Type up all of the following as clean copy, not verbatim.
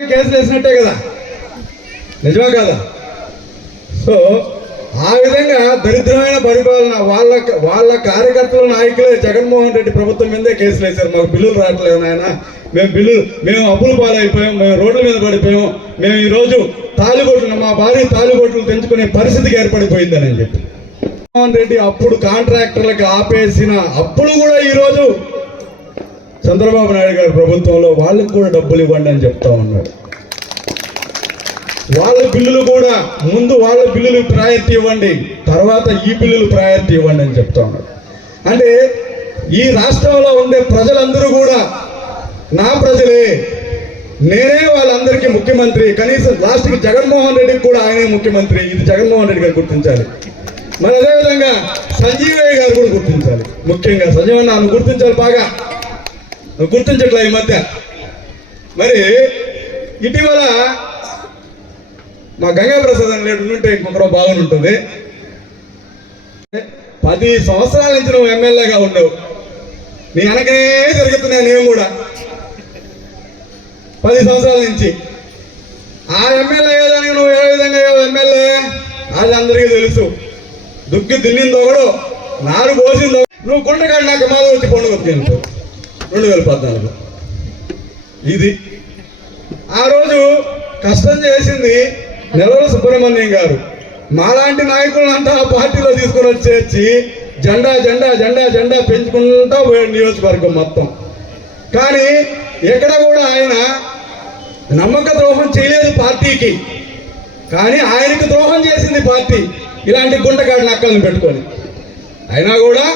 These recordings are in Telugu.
కేసులు వేసినట్టే కదా, నిజమే కదా? సో ఆ విధంగా దరిద్రమైన పరిపాలన వాళ్ళ కార్యకర్తల నాయకులే జగన్మోహన్ రెడ్డి ప్రభుత్వం మీదే కేసులు వేశారు. మాకు బిల్లులు రావట్లేదు నాయన, మేము అప్పులు పాలైపోయాం, మేము రోడ్ల మీద పడిపోయాం, మేము ఈరోజు తాలిబొట్లు మా భార్య తాలిబొట్లు తెంచుకునే పరిస్థితికి ఏర్పడిపోయిందని చెప్పి జగన్మోహన్ రెడ్డి అప్పుడు కాంట్రాక్టర్లకు ఆపేసిన అప్పులు కూడా ఈరోజు చంద్రబాబు నాయుడు గారి ప్రభుత్వంలో వాళ్ళకు కూడా డబ్బులు ఇవ్వండి అని చెప్తా ఉన్నాడు. వాళ్ళ బిల్లులు కూడా ముందు వాళ్ళ బిల్లులు ప్రయారిటీ ఇవ్వండి, తర్వాత ఈ బిల్లులు ప్రయారిటీ ఇవ్వండి అని చెప్తా ఉన్నాడు. అంటే ఈ రాష్ట్రంలో ఉండే ప్రజలందరూ కూడా నా ప్రజలే, నేనే వాళ్ళందరికీ ముఖ్యమంత్రి, కనీసం లాస్ట్కి జగన్మోహన్ రెడ్డికి కూడా ఆయనే ముఖ్యమంత్రి, ఇది జగన్మోహన్ రెడ్డి గారు గుర్తించాలి. మరి అదేవిధంగా సంజీవయ్య గారు కూడా గుర్తించాలి. ముఖ్యంగా సంజీవన్న గుర్తించాలి, బాగా గుర్తించట్లే ఈ మధ్య. మరి ఇటీవల మా గంగా ప్రసాద్ అని లేడు ఉంటే ఇంకొకరో బాగుని ఉంటుంది. 10 సంవత్సరాల నుంచి నువ్వు ఎమ్మెల్యేగా ఉండవు, నీ వెనకనే తిరుగుతున్నా నేను కూడా 10 సంవత్సరాల నుంచి. ఆ ఎమ్మెల్యే ఏదానికి నువ్వు ఏ విధంగా ఎమ్మెల్యే అది అందరికీ తెలుసు. దుక్కి దున్నిందో కూడా నారు పోసిందో. నువ్వు గుంటకాడు నాకు మాధవ వచ్చి పండుగ 2014 ఇది. ఆ రోజు కష్టం చేసింది నెలవల సుబ్రహ్మణ్యం గారు. మాలాంటి నాయకులంతా ఆ పార్టీలో తీసుకొని వచ్చేసి జెండా జెండా జెండా జెండా పెంచుకుంటా పోయాడు నియోజకవర్గం మొత్తం. కానీ ఎక్కడ కూడా ఆయన నమ్మక ద్రోహం చేయలేదు పార్టీకి, కానీ ఆయనకు ద్రోహం చేసింది పార్టీ ఇలాంటి గుంటకాడి నక్కలను పెట్టుకొని. అయినా కూడా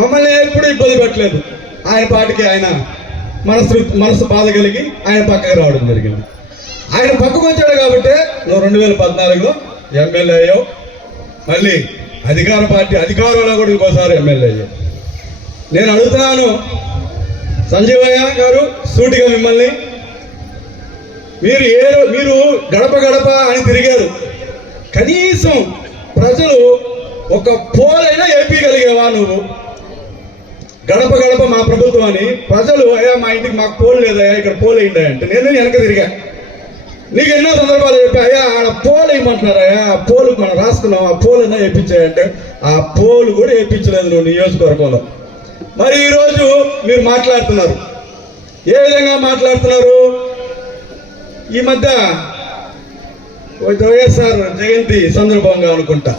మమ్మల్ని ఎప్పుడు ఇబ్బంది పెట్టలేదు. ఆయన పార్టీకి ఆయన మనసు బాధ కలిగి ఆయన పక్కకు రావడం జరిగింది. ఆయన పక్కకు వచ్చాడు కాబట్టి నువ్వు 2014లో ఎమ్మెల్యే అయ్యావు. మళ్ళీ అధికార పార్టీ అధికారంలో కూడా ఇంకోసారి ఎమ్మెల్యే అయ్యావు. నేను అడుగుతున్నాను సంజీవయ్య గారు సూటిగా మిమ్మల్ని, మీరు గడప గడప అని తిరిగారు, కనీసం ప్రజలు ఒక పోలైనా ఏపీగలిగేవా? నువ్వు గడప గడప మా ప్రభుత్వం అని ప్రజలు అయ్యా మా ఇంటికి మాకు పోలు లేదయ్యా ఇక్కడ పోలు వేయండి అంటే నేను వెనక తిరిగా. నీకు ఎన్నో సందర్భాలు చెప్పి అయ్యా ఆడ పోలు వేయమంటున్నారయ్యా, ఆ పోలు మనం రాసుకున్నాం, ఆ పోలైనా వేయించాయంటే ఆ పోలు కూడా వేయించలేదు నువ్వు నియోజకవర్గంలో. మరి ఈరోజు మీరు మాట్లాడుతున్నారు, ఏ విధంగా మాట్లాడుతున్నారు? ఈ మధ్య వైఎస్ఆర్ జయంతి సందర్భంగా అనుకుంటా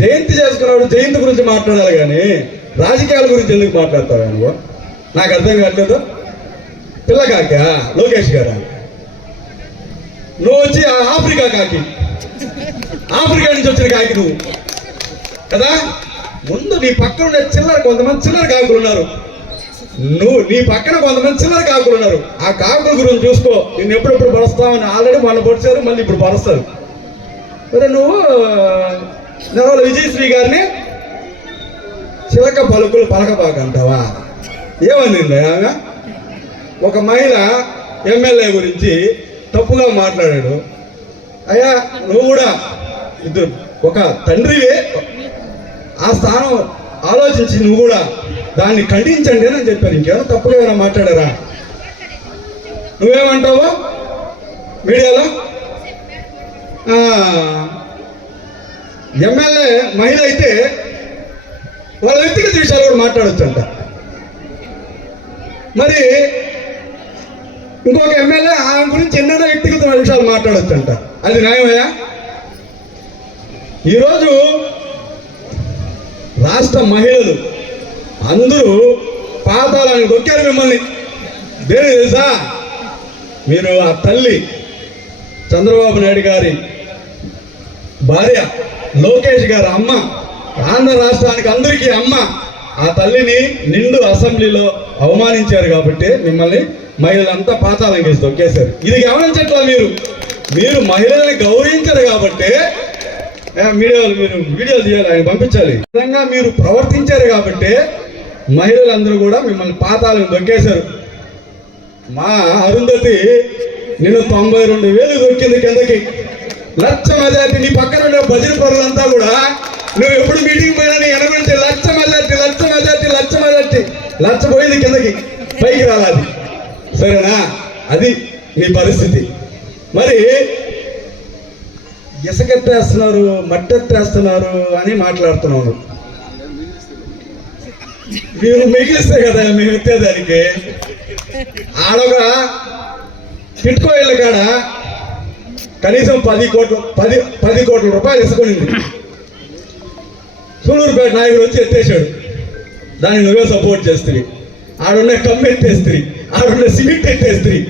జయంతి చేసుకున్నాడు, జయంతి గురించి మాట్లాడాలి కానీ రాజకీయాల గురించి ఎందుకు మాట్లాడతావు నువ్వు? నాకు అర్థం కావట్లేదు. పిల్లకాక లోకేష్ గారు, నువ్వు వచ్చి ఆఫ్రికా కాకి, ఆఫ్రికా నుంచి వచ్చిన కాకి నువ్వు కదా. ముందు నీ పక్కన ఉండే కొంతమంది చిల్లర కాకులు ఉన్నారు, నీ పక్కన కొంతమంది చిల్లర కాకులు ఉన్నారు. ఆ కాకుల గురించి చూసుకో, నిన్ను ఎప్పుడెప్పుడు పరుస్తావని ఆల్రెడీ మొన్న పొడిచారు, మళ్ళీ ఇప్పుడు పరుస్తారు. మరి నువ్వు నెలవల విజయశ్రీ గారిని చిలక పలుకులు పలకబాక అంటావా? ఏమనింది ఆమె? ఒక మహిళ ఎమ్మెల్యే గురించి తప్పుగా మాట్లాడాడు. అయ్యా నువ్వు కూడా ఇద్దరు ఒక తండ్రివే, ఆ స్థానం ఆలోచించి నువ్వు కూడా దాన్ని ఖండించండి అని చెప్పారు. ఇంకేమైనా తప్పుగా ఏమైనా మాట్లాడారా? నువ్వేమంటావు మీడియాలో? ఎమ్మెల్యే మహిళ అయితే వాళ్ళ వ్యక్తిగత విషయాలు కూడా మాట్లాడొచ్చంట. మరి ఇంకొక ఎమ్మెల్యే ఆయన గురించి ఎన్నెన్నో వ్యక్తిగత విషయాలు మాట్లాడొచ్చంట. అది న్యాయమయ్యా? ఈరోజు రాష్ట్ర మహిళలు అందరూ పాతాళానికి దొక్కారు మిమ్మల్ని. దేని తెలుసా? మీరు ఆ తల్లి చంద్రబాబు నాయుడు గారి భార్య లోకేష్ గారి అమ్మ, ఆంధ్ర రాష్ట్రానికి అందరికీ అమ్మ. ఆ తల్లిని నిండు అసెంబ్లీలో అవమానించారు కాబట్టి మిమ్మల్ని మహిళలంతా పాతాళం కేసి దొక్కేశారు. ఇది గమనించట్లా మీరు మహిళల్ని గౌరవించారు కాబట్టి మీరు వీడియోలు తీయాలి, ఆయన పంపించాలి. విధంగా మీరు ప్రవర్తించారు కాబట్టి మహిళలందరూ కూడా మిమ్మల్ని పాతాళం దొక్కేశారు. మా అరుంధతి నేను 92,000 దొక్కింది కిందకి, 1,00,000 మెజార్టీ. నీ పక్కన ఉండే భజన పరులంతా కూడా నువ్వు ఎప్పుడు మీటింగ్ పోయినా నీ వెనక 1,00,000 మెజార్టీ 1,00,000 మెజార్టీ 1,00,000 మెజార్టీ 1,00,000 పోయింది కిందకి, పైకి రావాలి. సరేనా? అది నీ పరిస్థితి. మరి ఇసుకెత్తేస్తున్నారు, మట్టెత్తేస్తున్నారు అని మాట్లాడుతున్నాను. మీరు మిగిలిస్తే కదా మేము ఎత్తేదానికి. ఆడొక కిట్కో ఇళ్ళ కాడ కనీసం 10 కోట్ల రూపాయలు ఇసుకొనింది. సూలూరుపేట నాయకుడు వచ్చి ఎత్తేసాడు. దాన్ని నువ్వే సపోర్ట్ చేస్తుంది. ఆడున్న కమ్మి ఎత్తేస్తుంది, ఆడున్న సిమెంట్ ఎత్తేస్తుంది.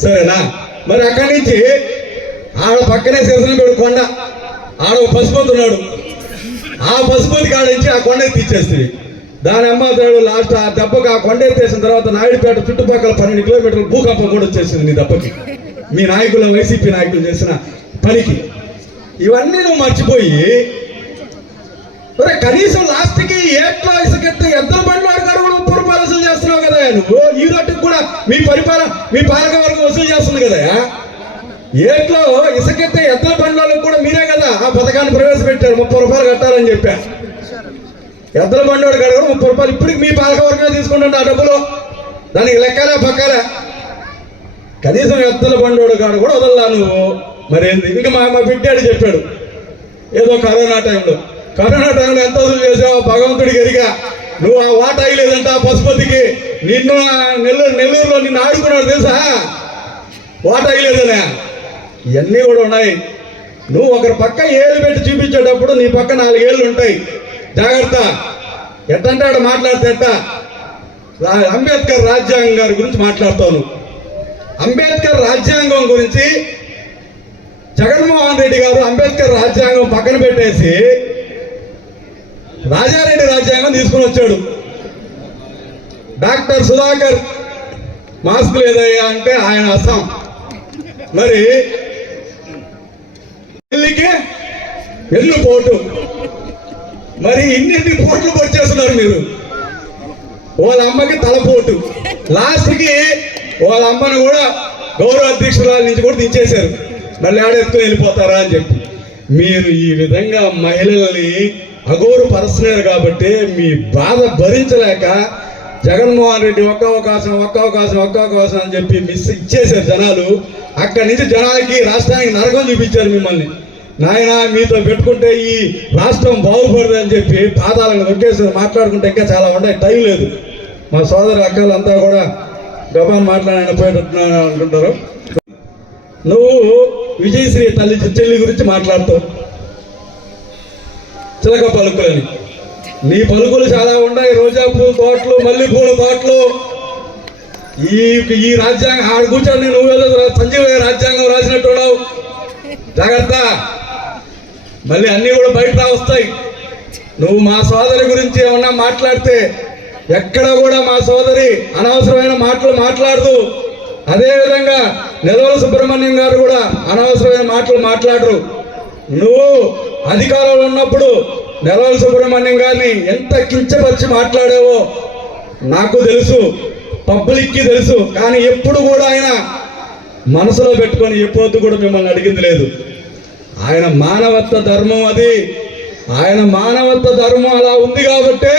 సరేనా? మరి అక్కడి నుంచి ఆడ పక్కనే శిరసనపేట కొండ, ఆడ ఒక పశుపతి ఉన్నాడు. ఆ పశుపతి కాడ నుంచి ఆ కొండ ఎత్తిచ్చేస్తుంది. దాని అమ్మాతాడు లాస్ట్ ఆ దెబ్బకి ఆ కొండ ఎత్తేసిన తర్వాత నాయుడుపేట చుట్టుపక్కల 12 కిలోమీటర్ల భూకంపం కూడా వచ్చేసింది నీ దెబ్బకి. మీ నాయకులు, వైసీపీ నాయకులు చేసిన పనికి ఇవన్నీ నువ్వు మర్చిపోయి కనీసం లాస్ట్కి ఏట్లో ఇసుకెత్తే ఎద్దల బండ్లు అడిగాడు కూడా 30 రూపాయలు వసూలు చేస్తున్నావు కదా నువ్వు. ఈ రొట్టెకి కూడా మీ పాలక వర్గం వసూలు చేస్తుంది కదా. ఏట్లో ఇసుకెత్తే ఎద్దల బండ్లకు కూడా మీరే కదా ఆ పథకాన్ని ప్రవేశపెట్టారు. 30 రూపాయలు కట్టాలని చెప్పా. ఎద్దల బండోడు కాడ కూడా 30 రూపాయలు ఇప్పటికి మీ పాలక వర్గమే తీసుకుంటుంటే ఆ డబ్బులు దానికి లెక్కలే పక్కలే. కనీసం ఎద్దల బండోడు కాడ కూడా వదల్లా నువ్వు. మరేంది ఇంకా మా బిడ్డాడు చెప్పాడు ఏదో కరోనా టైంలో ఎంత వసూలు చేసావు భగవంతుడికి ఎరిగా. నువ్వు ఆ వాట అయ్యలేదంట ఆ పశుపతికి. నిన్ను నెల్లూరులో నిన్ను ఆడుకున్నాడు తెలుసా, వాట అయ్యలేదనే. ఇవన్నీ కూడా ఉన్నాయి. నువ్వు ఒకరి పక్క ఏళ్ళు పెట్టి చూపించేటప్పుడు నీ పక్క 4 ఏళ్ళు ఉంటాయి. జాగ్రత్త. ఎట్టంటే ఆడ మాట్లాడితే ఎట్ట. అంబేద్కర్ రాజ్యాంగం గారి గురించి మాట్లాడతాను. అంబేద్కర్ రాజ్యాంగం గురించి జగన్మోహన్ రెడ్డి గారు అంబేద్కర్ రాజ్యాంగం పక్కన పెట్టేసి రాజారెడ్డి రాజ్యాంగం తీసుకుని వచ్చాడు. డాక్టర్ సుధాకర్ మాస్క్ లేదయ్యా అంటే ఆయన అస్సాం. మరి ఢిల్లీకి పోటు. మరి ఇన్ని పోట్లు పొడిచేస్తున్నారు మీరు. వాళ్ళ అమ్మకి తలపోటు. లాస్ట్కి వాళ్ళ అమ్మను కూడా గౌరవ అధ్యక్షురాల నుంచి కూడా దించేశారు. మళ్ళీ ఆడెత్తుకుని వెళ్ళిపోతారా అని చెప్పి. మీరు ఈ విధంగా మహిళల్ని అగౌరవ పరుస్తున్నారు కాబట్టి మీ బాధ భరించలేక జగన్మోహన్ రెడ్డి ఒక్క అవకాశం అని చెప్పి మిస్ ఇచ్చేశారు జనాలు. అక్కడి నుంచి జనాలకి రాష్ట్రానికి నరకం చూపించారు మిమ్మల్ని. నాయన మీతో పెట్టుకుంటే ఈ రాష్ట్రం బాగుపడదు అని చెప్పి పాదాలను నొక్కేసి మాట్లాడుకుంటే ఇంకా చాలా ఉంటాయి. టైం లేదు. మా సోదరు అక్కలంతా కూడా గబాన్ మాట్లాడిన పోయేటట్టున్నాను అనుకుంటారు. నువ్వు విజయశ్రీ చెల్లి గురించి మాట్లాడుతావు. చిలక పలుకులని నీ పలుకులు చాలా ఉన్నాయి. రోజా పూల తోటలు, మల్లెపూల తోటలు. ఈ రాజ్యాంగం ఆడ కూర్చొని నువ్వేదో సంజీవయ్య రాజ్యాంగం రాసినట్టు ఉన్నావు. జాగ్రత్త. మళ్ళీ అన్నీ కూడా బయట వస్తాయి. నువ్వు మా సోదరి గురించి ఏమన్నా మాట్లాడితే ఎక్కడ కూడా మా సోదరి అనవసరమైన మాటలు మాట్లాడదు. అదేవిధంగా నెలవల సుబ్రహ్మణ్యం గారు కూడా అనవసరమైన మాటలు మాట్లాడరు. నువ్వు అధికారంలో ఉన్నప్పుడు నెలవల సుబ్రహ్మణ్యం గారిని ఎంత కించపరిచి మాట్లాడావో నాకు తెలుసు, పబ్లిక్కి తెలుసు. కానీ ఎప్పుడు కూడా ఆయన మనసులో పెట్టుకొని ఎప్పుడు కూడా మిమ్మల్ని అడిగింది లేదు. ఆయన మానవత్వ ధర్మం అది. ఆయన మానవత్వ ధర్మం అలా ఉంది కాబట్టే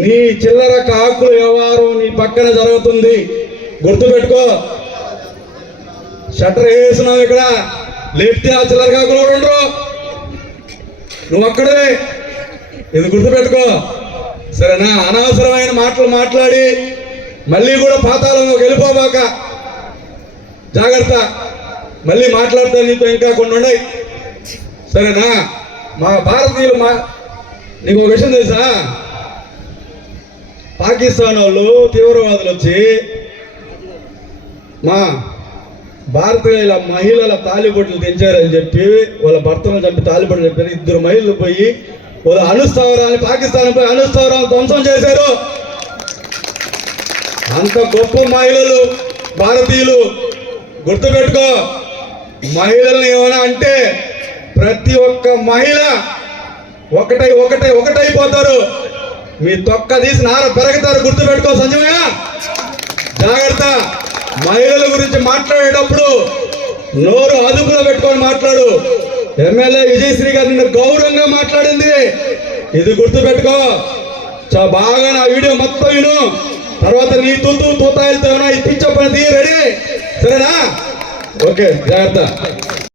నీ చిల్లర కాకుల వ్యవహారం నీ పక్కన జరుగుతుంది. గుర్తుపెట్టుకో. షట్టర్ వేసినావు ఇక్కడ, లేపితే ఆ చిల్లర కాకులు కూడా ఉండరు. నువ్వు అక్కడే. ఇది గుర్తుపెట్టుకో, సరేనా? అనవసరమైన మాటలు మాట్లాడి మళ్ళీ కూడా పాతాళంలోకి వెళ్ళిపోబాక. జాగ్రత్త. మళ్ళీ మాట్లాడితే నీతో ఇంకా కొన్ని ఉన్నాయి, సరేనా? మా భారతీయులు నీకు ఒక విషయం తెలుసా? పాకిస్తాన్ వాళ్ళు తీవ్రవాదులు వచ్చి మా భారతీయుల మహిళల తాలిబొట్లు తెంచారని చెప్పి వాళ్ళ భర్తను చంపి తాలిబొట్లు చెప్పారు. 2 మహిళలు పోయి వాళ్ళ అనుస్థావరాన్ని, పాకిస్తాన్ పోయి అనుస్థావరాన్ని ధ్వంసం చేశారు. అంత గొప్ప మహిళలు భారతీయులు. గుర్తుపెట్టుకో. మహిళల్ని ఏమైనా అంటే ప్రతి ఒక్క మహిళ ఒకటైపోతారు. మీ తొక్క తీసి నార పెరుగుతారు. గుర్తుపెట్టుకో సంజయ్. జాగ్రత్త. మహిళల గురించి మాట్లాడేటప్పుడు నోరు అదుపులో పెట్టుకొని మాట్లాడు. ఎమ్మెల్యే విజయశ్రీ గారు నిన్ను గౌరవంగా మాట్లాడింది, ఇది గుర్తుపెట్టుకో. బాగా నా వీడియో మొత్తం విను. తర్వాత నీ తూతాయిలతో ఈ పిచ్చ పని రెడీ, సరేనా? ఓకే జాగ్రత్త.